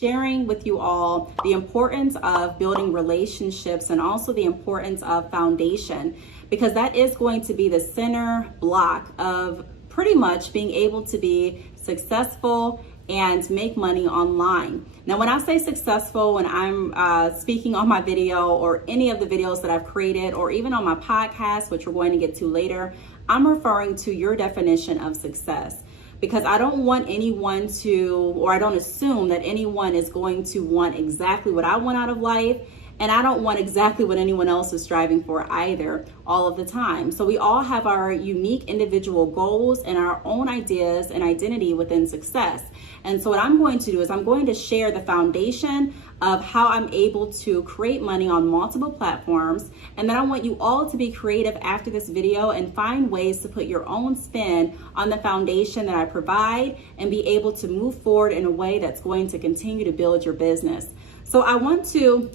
Sharing with you all the importance of building relationships and also the importance of foundation, because that is going to be the center block of pretty much being able to be successful and make money online. Now, when I say successful, when I'm speaking on my video or any of the videos that I've created, or even on my podcast, which we're going to get to later, I'm referring to your definition of success. Because I don't want anyone to, or I don't assume that anyone is going to want exactly what I want out of life. And I don't want exactly what anyone else is striving for either all of the time. So we all have our unique individual goals and our own ideas and identity within success. And so what I'm going to do is I'm going to share the foundation of how I'm able to create money on multiple platforms. And then I want you all to be creative after this video and find ways to put your own spin on the foundation that I provide and be able to move forward in a way that's going to continue to build your business. So I want to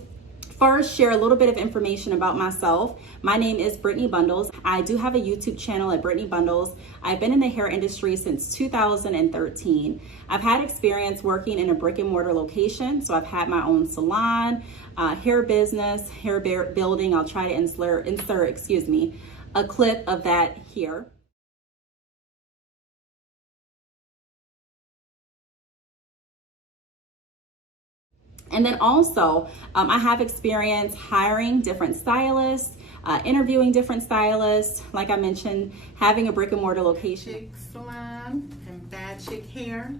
first share a little bit of information about myself. My name is Brittney Bundles. I do have a YouTube channel at Brittney Bundles. I've been in the hair industry since 2013. I've had experience working in a brick and mortar location. So I've had my own salon, hair business, hair building. I'll try to insert a clip of that here. And then also, I have experience hiring different stylists, interviewing different stylists, like I mentioned, having a brick and mortar location. Chick Salon and Bad Chick Hair.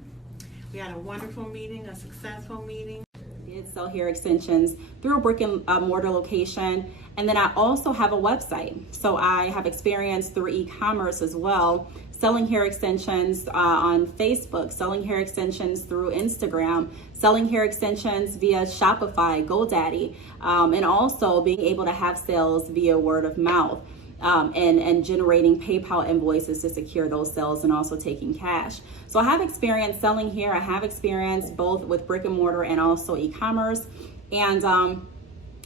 We had a wonderful meeting, a successful meeting. I did sell hair extensions through a brick and mortar location. And then I also have a website. So I have experience through e-commerce as well, selling hair extensions on Facebook, selling hair extensions through Instagram, selling hair extensions via Shopify, GoDaddy, and also being able to have sales via word of mouth, and generating PayPal invoices to secure those sales and also taking cash. So I have experience selling hair. I have experience both with brick and mortar and also e-commerce. And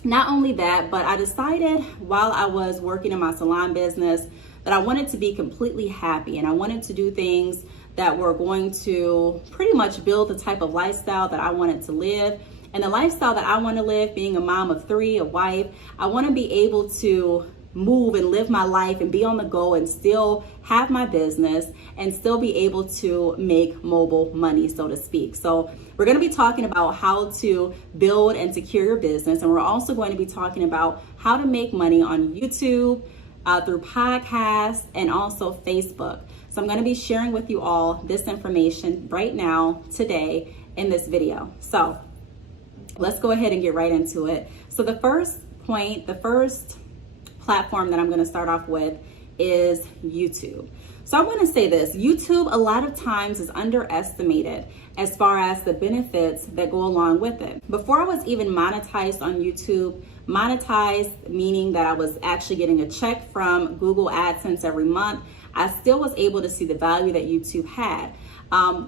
not only that, but I decided while I was working in my salon business that I wanted to be completely happy, and I wanted to do things that were going to pretty much build the type of lifestyle that I wanted to live. And the lifestyle that I want to live, being a mom of three, a wife, I want to be able to move and live my life and be on the go and still have my business and still be able to make mobile money, so to speak. So we're going to be talking about how to build and secure your business. And we're also going to be talking about how to make money on YouTube, through podcasts, and also Facebook. So I'm going to be sharing with you all this information right now, today, in this video. So let's go ahead and get right into it. So the first platform that I'm going to start off with is YouTube. So I want to say this, YouTube a lot of times is underestimated as far as the benefits that go along with it. Before I was even monetized on YouTube, monetized meaning that I was actually getting a check from Google AdSense every month, I still was able to see the value that YouTube had.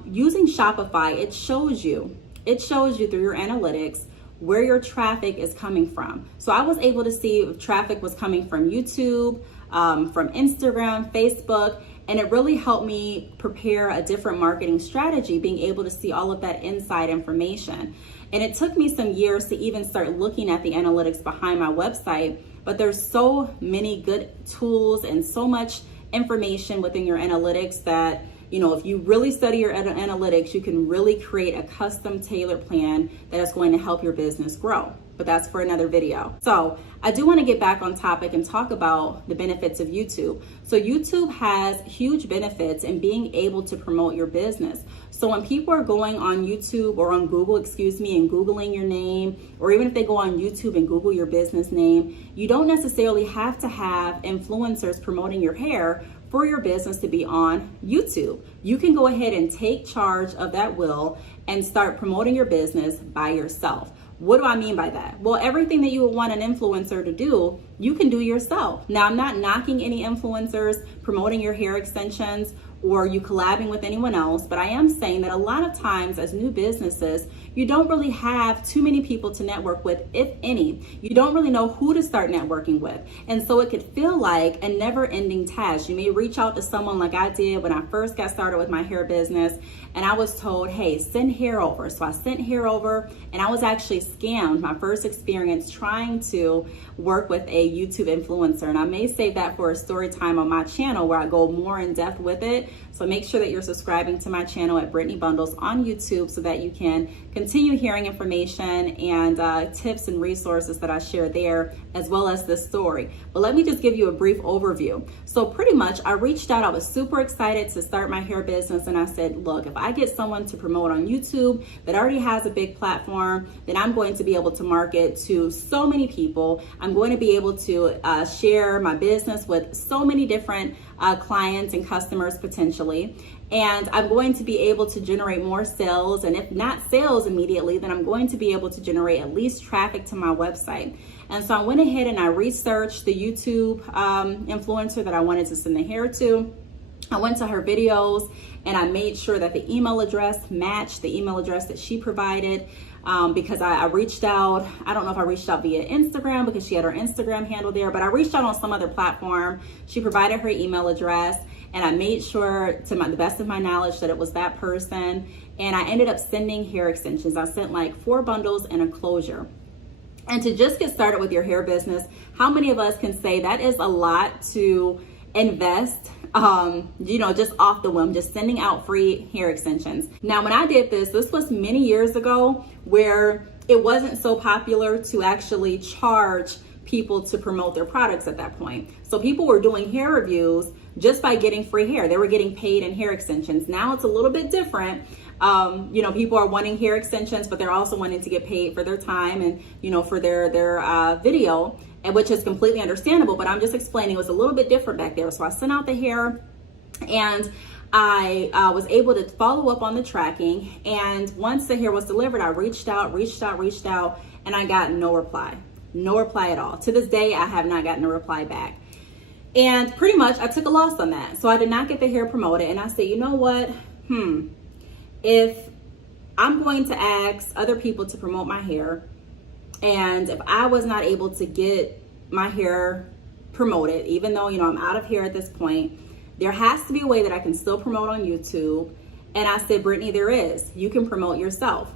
Using Shopify, it shows you through your analytics where your traffic is coming from. So I was able to see if traffic was coming from YouTube, from Instagram, Facebook, and it really helped me prepare a different marketing strategy, being able to see all of that inside information. And it took me some years to even start looking at the analytics behind my website, but there's so many good tools and so much information within your analytics that, you know, if you really study your analytics, you can really create a custom tailored plan that is going to help your business grow. But that's for another video. So I do want to get back on topic and talk about the benefits of YouTube. So YouTube has huge benefits in being able to promote your business. So when people are going on YouTube or on Google, and Googling your name, or even if they go on YouTube and Google your business name, you don't necessarily have to have influencers promoting your hair for your business to be on YouTube. You can go ahead and take charge of that wheel and start promoting your business by yourself. What do I mean by that? Well, everything that you would want an influencer to do, you can do yourself. Now, I'm not knocking any influencers promoting your hair extensions or you collabing with anyone else, but I am saying that a lot of times as new businesses, you don't really have too many people to network with, if any. You don't really know who to start networking with. And so it could feel like a never-ending task. You may reach out to someone like I did when I first got started with my hair business, and I was told, hey, send hair over. So I sent hair over, and I was actually scammed. My first experience trying to work with a YouTube influencer. And I may save that for a story time on my channel where I go more in depth with it. So make sure that you're subscribing to my channel at Brittney Bundles on YouTube so that you can continue hearing information and tips and resources that I share there, as well as this story. But let me just give you a brief overview. So pretty much I reached out, I was super excited to start my hair business, and I said, look, if I get someone to promote on YouTube that already has a big platform, then I'm going to be able to market to so many people. I'm going to be able to share my business with so many different clients and customers potentially. And I'm going to be able to generate more sales. And if not sales immediately, then I'm going to be able to generate at least traffic to my website. And so I went ahead and I researched the YouTube influencer that I wanted to send the hair to. I went to her videos and I made sure that the email address matched the email address that she provided. Because I reached out, I don't know if I reached out via Instagram because she had her Instagram handle there, but I reached out on some other platform. She provided her email address, and I made sure to the best of my knowledge that it was that person. And I ended up sending hair extensions. I sent like 4 bundles and a closure. And to just get started with your hair business, how many of us can say that is a lot to invest, just off the whim, just sending out free hair extensions. Now, when I did this was many years ago where it wasn't so popular to actually charge people to promote their products at that point. So people were doing hair reviews just by getting free hair. They were getting paid in hair extensions. Now it's a little bit different. People are wanting hair extensions, but they're also wanting to get paid for their time and, for their video, and which is completely understandable, but I'm just explaining it was a little bit different back there. So I sent out the hair, and I was able to follow up on the tracking. And once the hair was delivered, I reached out, and I got no reply at all. To this day, I have not gotten a reply back. And pretty much I took a loss on that. So I did not get the hair promoted. And I said, you know what? If I'm going to ask other people to promote my hair, and if I was not able to get my hair promoted, even though, I'm out of hair at this point, there has to be a way that I can still promote on YouTube. And I said, Brittney, there is. You can promote yourself.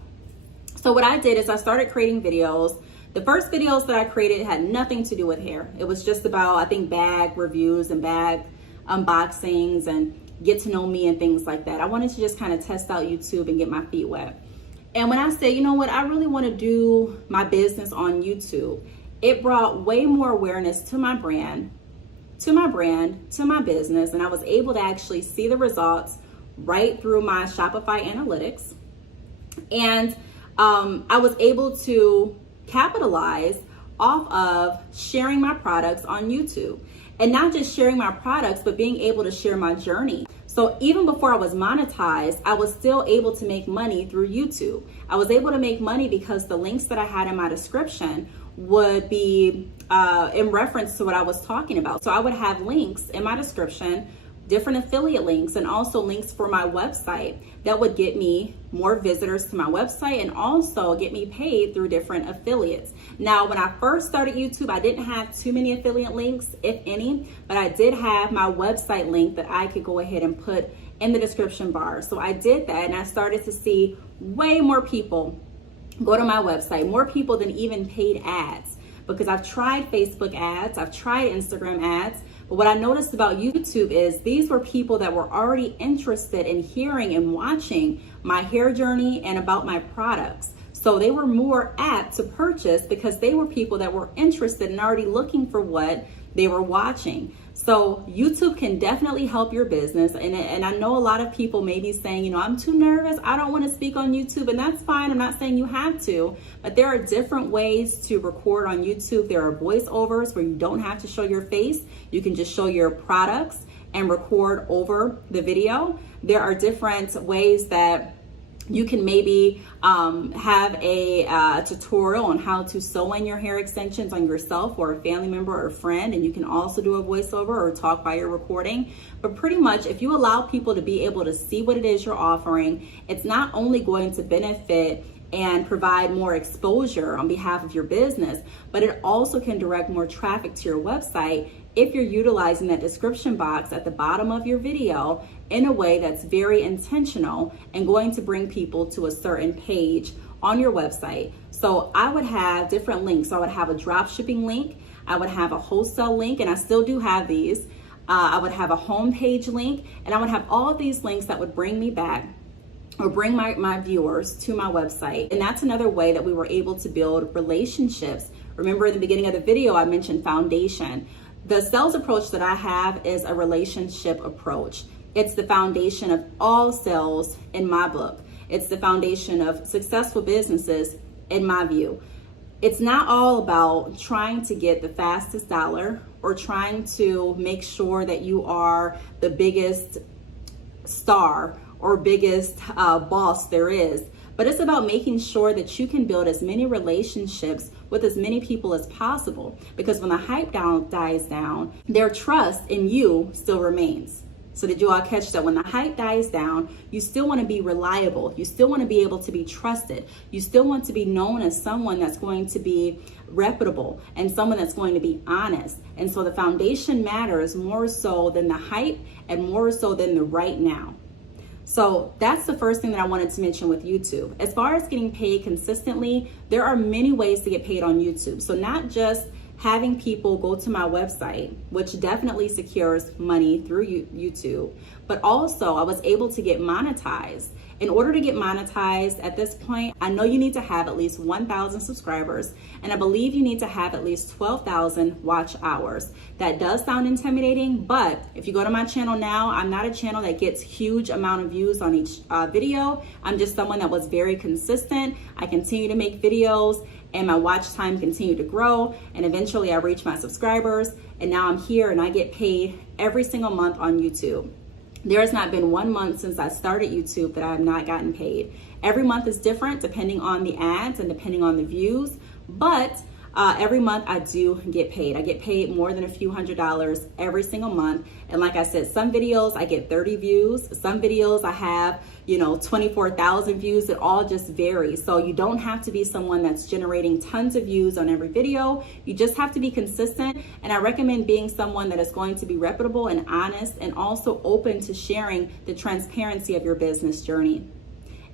So what I did is I started creating videos. The first videos that I created had nothing to do with hair. It was just about, I think, bag reviews and bag unboxings and get to know me and things like that. I wanted to just kind of test out YouTube and get my feet wet. And when I said, you know what, I really want to do my business on YouTube, it brought way more awareness to my brand, to my business. And I was able to actually see the results right through my Shopify analytics. And I was able to capitalize off of sharing my products on YouTube. And not just sharing my products, but being able to share my journey. So even before I was monetized, I was still able to make money through YouTube. I was able to make money because the links that I had in my description would be in reference to what I was talking about. So I would have links in my description, different affiliate links, and also links for my website that would get me more visitors to my website and also get me paid through different affiliates. Now, when I first started YouTube, I didn't have too many affiliate links, if any, but I did have my website link that I could go ahead and put in the description bar. So I did that, and I started to see way more people go to my website, more people than even paid ads, because I've tried Facebook ads, I've tried Instagram ads, but what I noticed about YouTube is these were people that were already interested in hearing and watching my hair journey and about my products. So they were more apt to purchase because they were people that were interested and already looking for what they were watching. So YouTube can definitely help your business. And I know a lot of people may be saying, I'm too nervous, I don't want to speak on YouTube, and that's fine. I'm not saying you have to, but there are different ways to record on YouTube. There are voiceovers where you don't have to show your face. You can just show your products and record over the video. There are different ways that you can maybe have a tutorial on how to sew in your hair extensions on yourself or a family member or a friend, and you can also do a voiceover or talk while you're recording. But pretty much, if you allow people to be able to see what it is you're offering, it's not only going to benefit and provide more exposure on behalf of your business, but it also can direct more traffic to your website if you're utilizing that description box at the bottom of your video in a way that's very intentional and going to bring people to a certain page on your website. So I would have different links. So I would have a drop shipping link, I would have a wholesale link, and I still do have these. I would have a homepage link, and I would have all of these links that would bring me back or bring my viewers to my website. And that's another way that we were able to build relationships. Remember in the beginning of the video, I mentioned foundation. The sales approach that I have is a relationship approach. It's the foundation of all sales in my book. It's the foundation of successful businesses in my view. It's not all about trying to get the fastest dollar or trying to make sure that you are the biggest star or biggest boss there is, but it's about making sure that you can build as many relationships with as many people as possible, because when the hype dies down, their trust in you still remains. So did you all catch that? When the hype dies down, you still want to be reliable. You still want to be able to be trusted. You still want to be known as someone that's going to be reputable and someone that's going to be honest. And so the foundation matters more so than the hype and more so than the right now. So that's the first thing that I wanted to mention with YouTube. As far as getting paid consistently, there are many ways to get paid on YouTube. So not just having people go to my website, which definitely secures money through YouTube, but also I was able to get monetized. In order to get monetized at this point, I know you need to have at least 1,000 subscribers, and I believe you need to have at least 12,000 watch hours. That does sound intimidating, but if you go to my channel now, I'm not a channel that gets huge amount of views on each video. I'm just someone that was very consistent. I continue to make videos, and my watch time continued to grow, and eventually I reached my subscribers, and now I'm here and I get paid every single month on YouTube. There has not been 1 month since I started YouTube that I have not gotten paid. Every month is different depending on the ads and depending on the views, but every month I do get paid. I get paid more than a few $100s every single month. And like I said, some videos I get 30 views. Some videos I have, 24,000 views. It all just varies. So you don't have to be someone that's generating tons of views on every video. You just have to be consistent. And I recommend being someone that is going to be reputable and honest and also open to sharing the transparency of your business journey,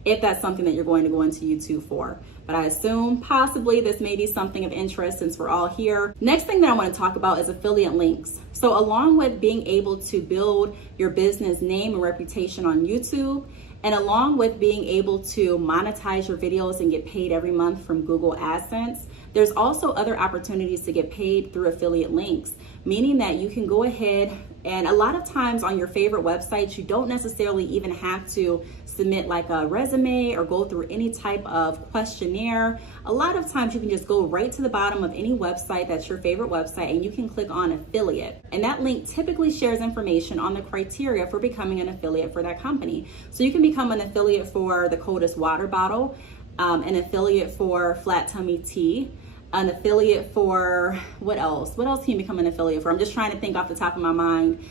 if that's something that you're going to go into YouTube for. But I assume possibly this may be something of interest since we're all here. Next thing that I want to talk about is affiliate links. So along with being able to build your business name and reputation on YouTube, and along with being able to monetize your videos and get paid every month from Google AdSense, there's also other opportunities to get paid through affiliate links, meaning that you can go ahead and a lot of times on your favorite websites, you don't necessarily even have to submit like a resume or go through any type of questionnaire. A lot of times you can just go right to the bottom of any website that's your favorite website and you can click on affiliate. And that link typically shares information on the criteria for becoming an affiliate for that company. So you can become an affiliate for the Coldest Water Bottle, an affiliate for Flat Tummy Tea, an affiliate for, what else? What else can you become an affiliate for? I'm just trying to think off the top of my mind.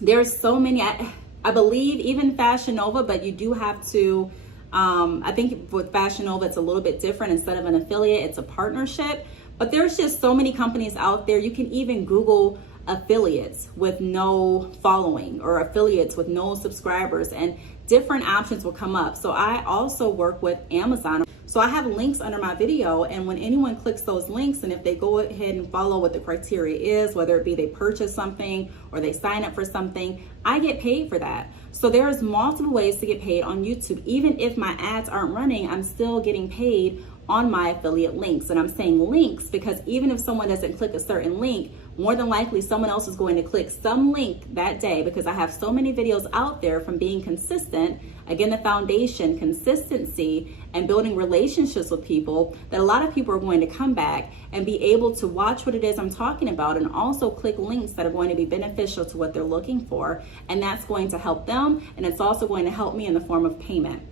There's so many, I believe even Fashion Nova, but you do have to, I think with Fashion Nova, it's a little bit different. Instead of an affiliate, it's a partnership. But there's just so many companies out there. You can even Google affiliates with no following or affiliates with no subscribers, and different options will come up. So I also work with Amazon. So I have links under my video, and when anyone clicks those links and if they go ahead and follow what the criteria is, whether it be they purchase something or they sign up for something, I get paid for that. So there's multiple ways to get paid on YouTube. Even if my ads aren't running, I'm still getting paid on my affiliate links. And I'm saying links because even if someone doesn't click a certain link, more than likely someone else is going to click some link that day, because I have so many videos out there from being consistent. Again, the foundation, consistency, and building relationships with people, that a lot of people are going to come back and be able to watch what it is I'm talking about and also click links that are going to be beneficial to what they're looking for. And that's going to help them, and it's also going to help me in the form of payment.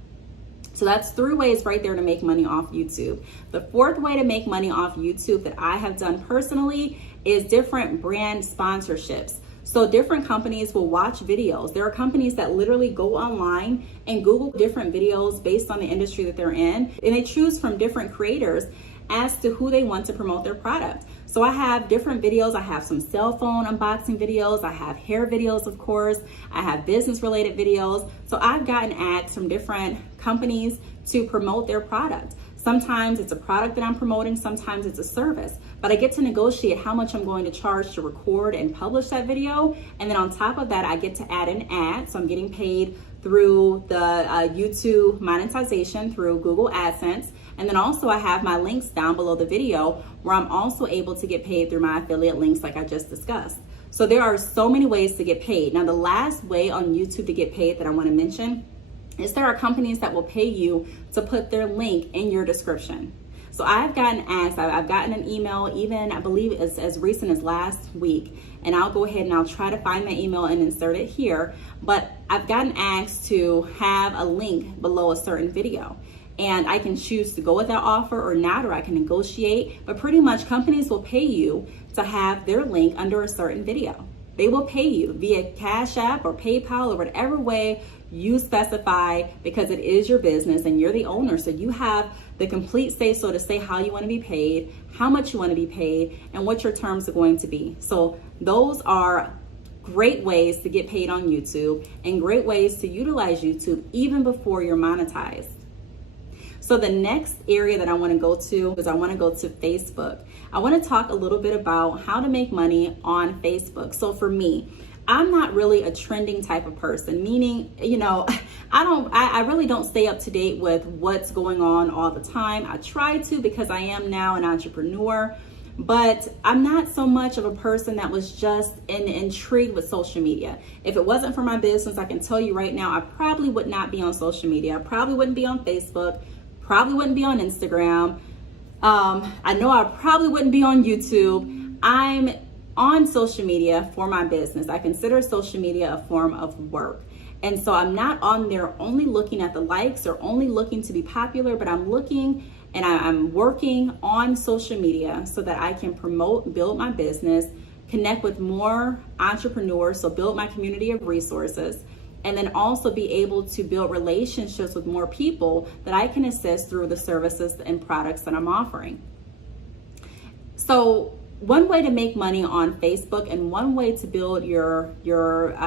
So that's 3 ways right there to make money off YouTube. The 4th way to make money off YouTube that I have done personally is different brand sponsorships. So different companies will watch videos. There are companies that literally go online and Google different videos based on the industry that they're in, and they choose from different creators as to who they want to promote their product. So I have different videos. I have some cell phone unboxing videos. I have hair videos, of course. I have business related videos. So I've gotten asked from different companies to promote their product. Sometimes it's a product that I'm promoting, sometimes it's a service, but I get to negotiate how much I'm going to charge to record and publish that video. And then on top of that, I get to add an ad. So I'm getting paid through the YouTube monetization through Google AdSense. And then also I have my links down below the video where I'm also able to get paid through my affiliate links like I just discussed. So there are so many ways to get paid. Now the last way on YouTube to get paid that I want to mention is there are companies that will pay you to put their link in your description. So I've gotten asked, I've gotten an email even, I believe as recent as last week, and I'll go ahead and I'll try to find that email and insert it here, but I've gotten asked to have a link below a certain video. And I can choose to go with that offer or not, or I can negotiate, but pretty much companies will pay you to have their link under a certain video. They will pay you via Cash App or PayPal or whatever way you specify, because it is your business and you're the owner. So you have the complete say so to say how you want to be paid, how much you want to be paid, and what your terms are going to be. So those are great ways to get paid on YouTube and great ways to utilize YouTube even before you're monetized. So the next area that I want to go to is I want to go to Facebook. I want to talk a little bit about how to make money on Facebook. So for me, I'm not really a trending type of person, meaning, I really don't stay up to date with what's going on all the time. I try to because I am now an entrepreneur, but I'm not so much of a person that was just intrigued with social media. If it wasn't for my business, I can tell you right now, I probably would not be on social media. I probably wouldn't be on Facebook, probably wouldn't be on Instagram. I know I probably wouldn't be on YouTube. I'm on social media for my business. I consider social media a form of work. And so I'm not on there only looking at the likes or only looking to be popular, but I'm looking and I'm working on social media so that I can promote, build my business, connect with more entrepreneurs, so build my community of resources, and then also be able to build relationships with more people that I can assist through the services and products that I'm offering. So one way to make money on Facebook and one way to build your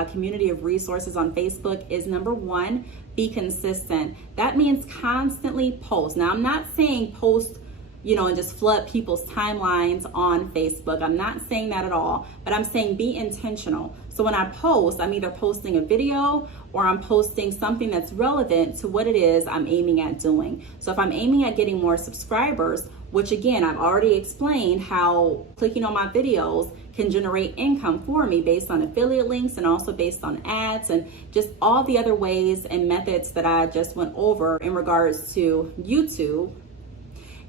community of resources on Facebook is number one, be consistent. That means constantly post. Now, I'm not saying post, and just flood people's timelines on Facebook. I'm not saying that at all, but I'm saying be intentional. So when I post, I'm either posting a video or I'm posting something that's relevant to what it is I'm aiming at doing. So if I'm aiming at getting more subscribers, which again, I've already explained how clicking on my videos can generate income for me based on affiliate links and also based on ads and just all the other ways and methods that I just went over in regards to YouTube.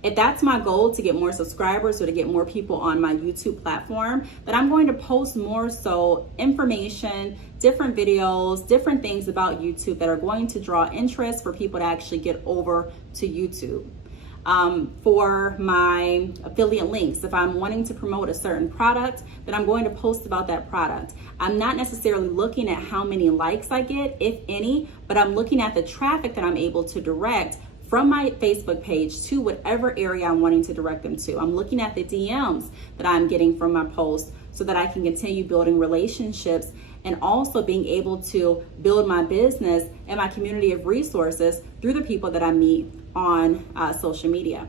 If that's my goal, to get more subscribers or to get more people on my YouTube platform, then I'm going to post more so information, different videos, different things about YouTube that are going to draw interest for people to actually get over to YouTube. For my affiliate links, if I'm wanting to promote a certain product, then I'm going to post about that product. I'm not necessarily looking at how many likes I get, if any, but I'm looking at the traffic that I'm able to direct from my Facebook page to whatever area I'm wanting to direct them to. I'm looking at the DMs that I'm getting from my posts so that I can continue building relationships and also being able to build my business and my community of resources through the people that I meet on social media.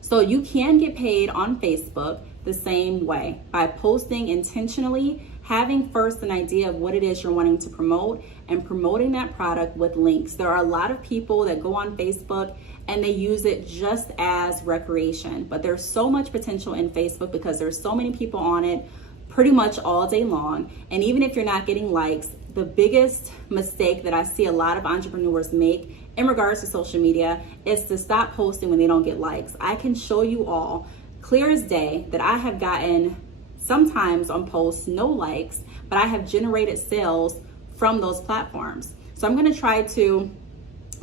So you can get paid on Facebook the same way by posting intentionally, having first an idea of what it is you're wanting to promote and promoting that product with links. There are a lot of people that go on Facebook and they use it just as recreation, but there's so much potential in Facebook because there's so many people on it pretty much all day long. And even if you're not getting likes, the biggest mistake that I see a lot of entrepreneurs make in regards to social media is to stop posting when they don't get likes. I can show you all clear as day that I have gotten sometimes on posts no likes, but I have generated sales from those platforms. So I'm going to try to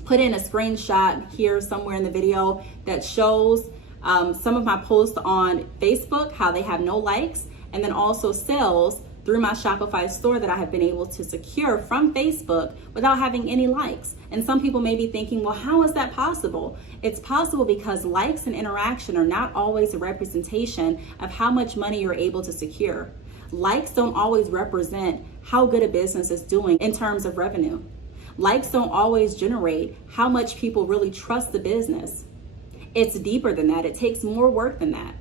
put in a screenshot here somewhere in the video that shows some of my posts on Facebook, how they have no likes, and then also sales through my Shopify store that I have been able to secure from Facebook without having any likes. And some people may be thinking, well, how is that possible? It's possible because likes and interaction are not always a representation of how much money you're able to secure. Likes don't always represent how good a business is doing in terms of revenue. Likes don't always generate how much people really trust the business. It's deeper than that. It takes more work than that.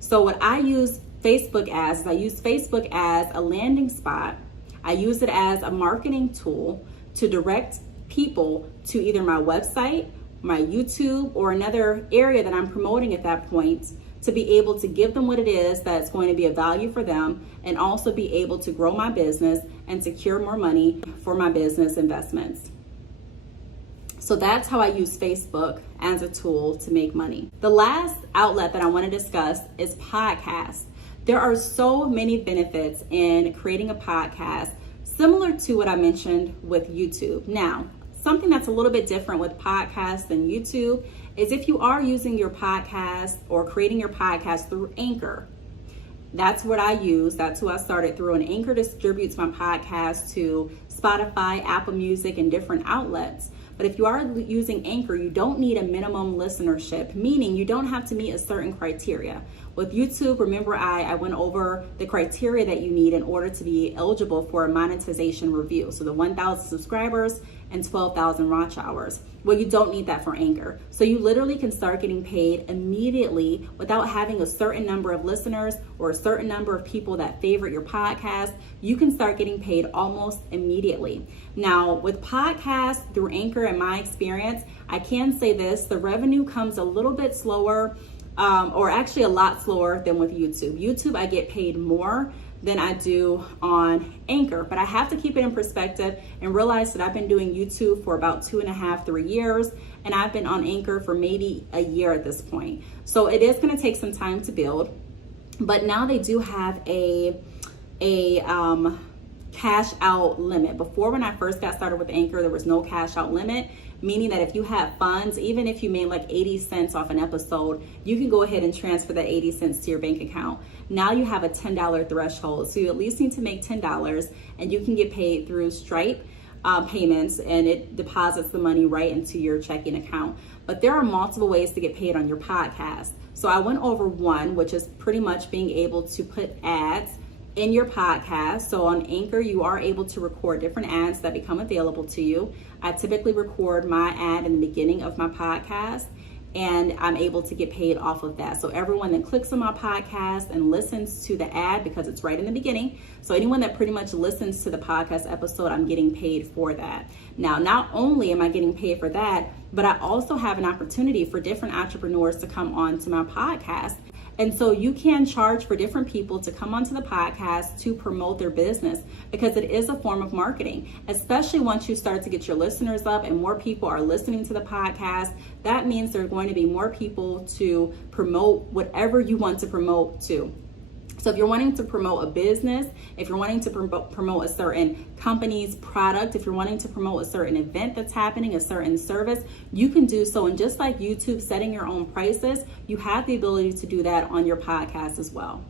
So what I use Facebook as is I use Facebook as a landing spot. I use it as a marketing tool to direct people to either my website, my YouTube, or another area that I'm promoting at that point, to be able to give them what it is that's going to be a value for them, and also be able to grow my business and secure more money for my business investments. So that's how I use Facebook as a tool to make money. The last outlet that I want to discuss is podcasts. There are so many benefits in creating a podcast, similar to what I mentioned with YouTube. Now, something that's a little bit different with podcasts than YouTube is if you are using your podcast or creating your podcast through Anchor. That's what I use. That's who I started through. And Anchor distributes my podcast to Spotify, Apple Music, and different outlets. But if you are using Anchor, you don't need a minimum listenership, meaning you don't have to meet a certain criteria. With YouTube, remember I went over the criteria that you need in order to be eligible for a monetization review. So the 1,000 subscribers and 12,000 watch hours. Well, you don't need that for Anchor. So you literally can start getting paid immediately without having a certain number of listeners or a certain number of people that favorite your podcast. You can start getting paid almost immediately. Now, with podcasts through Anchor, in my experience, I can say this, the revenue comes a little bit slower, or actually a lot slower than with YouTube. YouTube, I get paid more than I do on Anchor, but I have to keep it in perspective and realize that I've been doing YouTube for about 2.5, 3 years, and I've been on Anchor for maybe a year at this point. So it is gonna take some time to build, but now they do have a cash out limit. Before, when I first got started with Anchor, there was no cash out limit, meaning that if you have funds, even if you made like 80 cents off an episode, you can go ahead and transfer that 80 cents to your bank account. Now you have a $10 threshold. So you at least need to make $10, and you can get paid through Stripe payments, and it deposits the money right into your checking account. But there are multiple ways to get paid on your podcast. So I went over one, which is pretty much being able to put ads in your podcast. So on Anchor, you are able to record different ads that become available to you. I typically record my ad in the beginning of my podcast, and I'm able to get paid off of that. So everyone that clicks on my podcast and listens to the ad, because it's right in the beginning, so anyone that pretty much listens to the podcast episode, I'm getting paid for that. Now, not only am I getting paid for that, but I also have an opportunity for different entrepreneurs to come on to my podcast. And so you can charge for different people to come onto the podcast to promote their business, because it is a form of marketing, especially once you start to get your listeners up and more people are listening to the podcast. That means there are going to be more people to promote whatever you want to promote to. So if you're wanting to promote a business, if you're wanting to promote a certain company's product, if you're wanting to promote a certain event that's happening, a certain service, you can do so. And just like YouTube setting your own prices, you have the ability to do that on your podcast as well.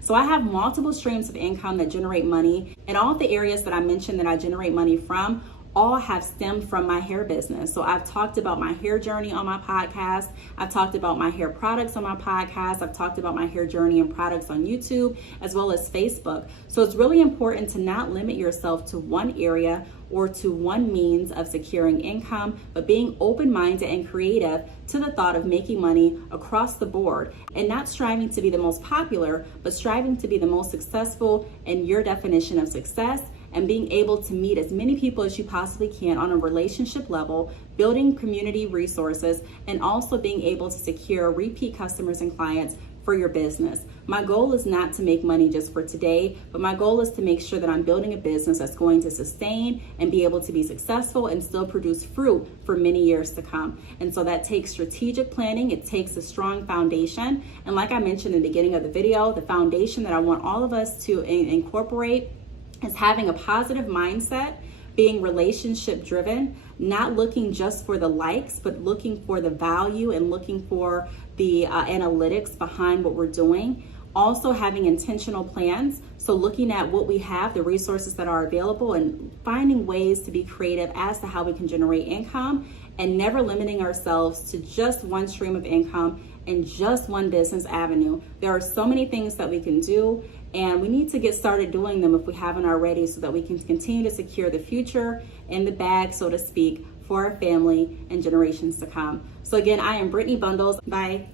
So I have multiple streams of income that generate money, and all of the areas that I mentioned that I generate money from all have stemmed from my hair business. So I've talked about my hair journey on my podcast. I've talked about my hair products on my podcast. I've talked about my hair journey and products on YouTube, as well as Facebook. So it's really important to not limit yourself to one area or to one means of securing income, but being open-minded and creative to the thought of making money across the board, and not striving to be the most popular, but striving to be the most successful in your definition of success, and being able to meet as many people as you possibly can on a relationship level, building community resources, and also being able to secure repeat customers and clients for your business. My goal is not to make money just for today, but my goal is to make sure that I'm building a business that's going to sustain and be able to be successful and still produce fruit for many years to come. And so that takes strategic planning. It takes a strong foundation. And like I mentioned in the beginning of the video, the foundation that I want all of us to incorporate is having a positive mindset, being relationship driven, not looking just for the likes, but looking for the value and looking for the analytics behind what we're doing. Also having intentional plans. So looking at what we have, the resources that are available, and finding ways to be creative as to how we can generate income, and never limiting ourselves to just one stream of income and just one business avenue. There are so many things that we can do, and we need to get started doing them if we haven't already, so that we can continue to secure the future in the bag, so to speak, for our family and generations to come. So again, I am Brittney Bundles. Bye.